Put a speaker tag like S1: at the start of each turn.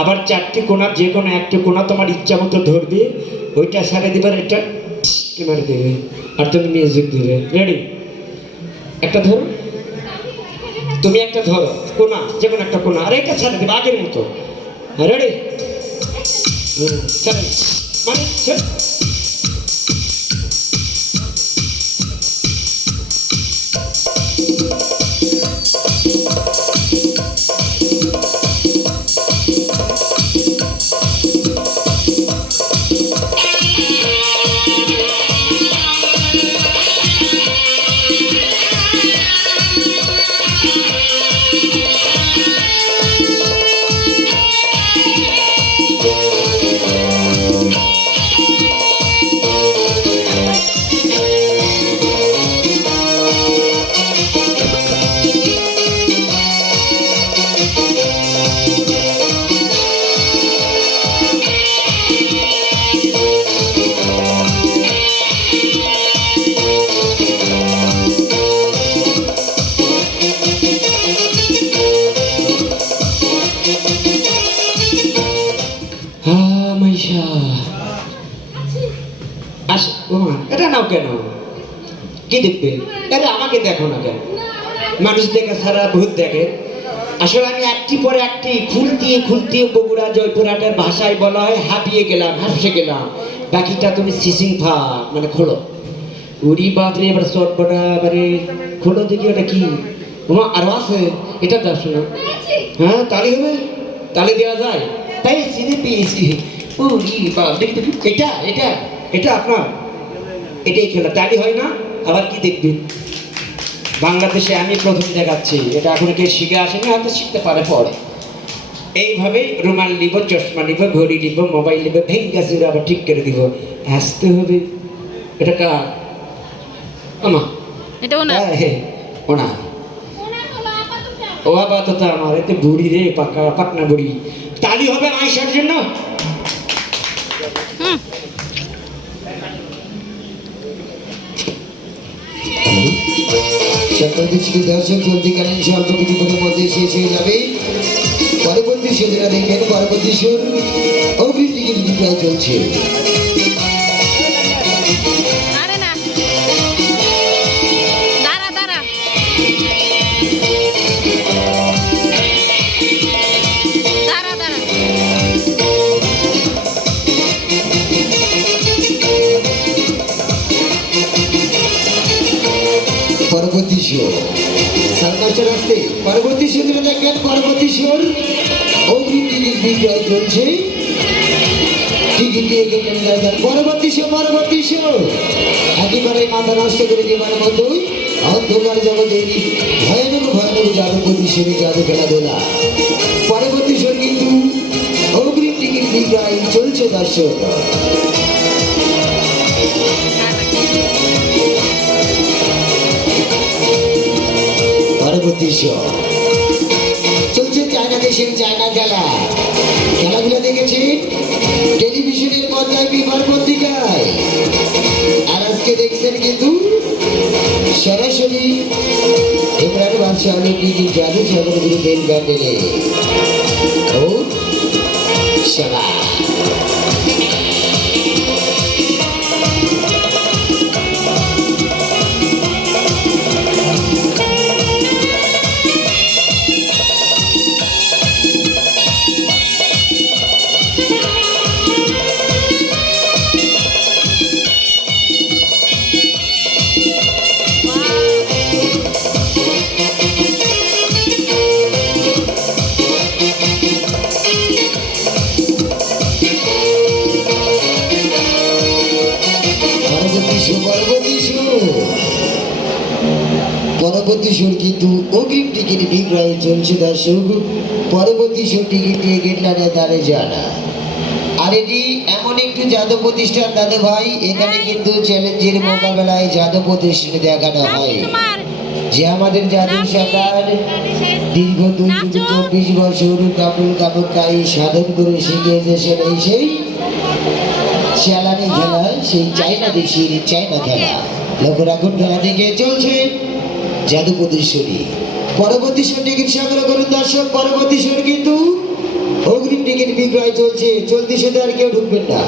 S1: আবার চারটি কোনা যে কোনো একটি কোনা তোমার ইচ্ছা মতো ধরবে, ওইটা সারে দিবার এটা মারে দেবে। আর তুমি মিউজিক দিবে। রেডি একটা ধরো। তুমি একটা ধরো। কোনা যে কোনো একটা কোনা আর এটা সারে দেবে আগের মতো। রেডি মানে আস এটা নাও কেন? কি দেখবে? এটা আমাকে দেখো না কেন? মানুষ দেখে সারা ভূত দেখে। আসলে আমি একটি পরে একটি খুলতিয়ে খুলতিয়ে বগুড়া জয়পুরহাটের ভাষায় বলা হয়, হাঁপিয়ে গেলাম হাসে গেলাম। বাকিটা তুমি সিসিং ফা মানে খোলো। উড়ি বাপরে, এবার বটা এবারে খোলো দেখি ওটা কি? ওমা আরও আছে, এটা দাও শোনো। হ্যাঁ তালি হবে? তালি দেওয়া যায়? তাই রে পেয়েছি। ই বাপ দেখি এটা এটা? এটা আপনার। এটাই খেলা। তালি হয় না আবার কি দেখবেন বাংলাদেশে আমি প্রথম দেখাচ্ছি। এটা এখন কেউ শিখে আসেনি হয়তো শিখতে পারে পরে। এইভাবে রুমাল নিব চশমা নিব ঘড়ি নিব মোবাইল নিব ভেঙ্গা চুরে আবার ঠিক করে দিব। আসতে হবে। এটা কার? আমা
S2: এটা ওনার।
S1: হ্যাঁ ওনা ও আপাতত আমার এতে বুড়ি রে পাকা পাকনা বুড়ি। তালি হবে আয়সার জন্য?
S2: হুম।
S3: সকল কিছু দর্শক চলতিকালীন স্বল্প কিছুক্ষণের মধ্যে শেষ হয়ে যাবে। পরবর্তী সুযোগটা দেখবেন, পরবর্তী সুর বিক্রয় চলছে। পরবর্তী সুর সালমাস্টার আসতে পরবর্তী সুযোগটা দেখবেন পরবর্তী সুর অগ্রিম টিকিট বিক্রয় চলছে। পরবর্তী শো পরবর্তী শো একেবারে মাথা নষ্ট করে দেবার মতোই অন্ধকার জগতের ভয়ানক ভয়ানক জাদু প্রতিশোধে জাদু খেলাধুলা। পরবর্তী শো কিন্তু অগ্রিম টিকিট বিক্রয় চলছে, দর্শক। পরবর্তী চলছে চায়না দেশের চায়না খেলা। খেলাগুলো দেখেছি টেলিভিশনের পর্দায় বিমান পত্রিকায়। আর আজকে দেখছেন কিন্তু সরাসরি ইমরান বাদশাহ অনেক জাদু সাগর গ্রুপের ব্যান্ডেলে পরবর্তী শো পরবর্তী শোর কিন্তু অগ্রিম টিকিট বিক্রয় চলছে দর্শক। পরবর্তী শো টিকিট নিয়ে গেটলানে দাঁড়ে জানা আর এটি এমন একটি জাদু প্রতিষ্ঠান, দাদু ভাই, এখানে কিন্তু চ্যালেঞ্জের মোকাবেলায় জাদু প্রতিষ্ঠান দেখানো হয়। যে আমাদের জাদু সরকার দীর্ঘ দুই চব্বিশ বছর কাপুর কাপুরকাই সাধন করে শিখে দেশের এই সেই চালানি খেলা সেই চাইনা দেশের চাইনা খেলা। লোক এখন খেলা থেকে চলছে জাদু প্রদর্শনী পরবর্তী সুর টিকিট সংগ্রহ করুন দর্শক পরবর্তী সুর কিন্তু
S4: অগ্রিম টিকিট বিক্রয় চলছে। চলতি সাথে আর কেউ ঢুকবেন না।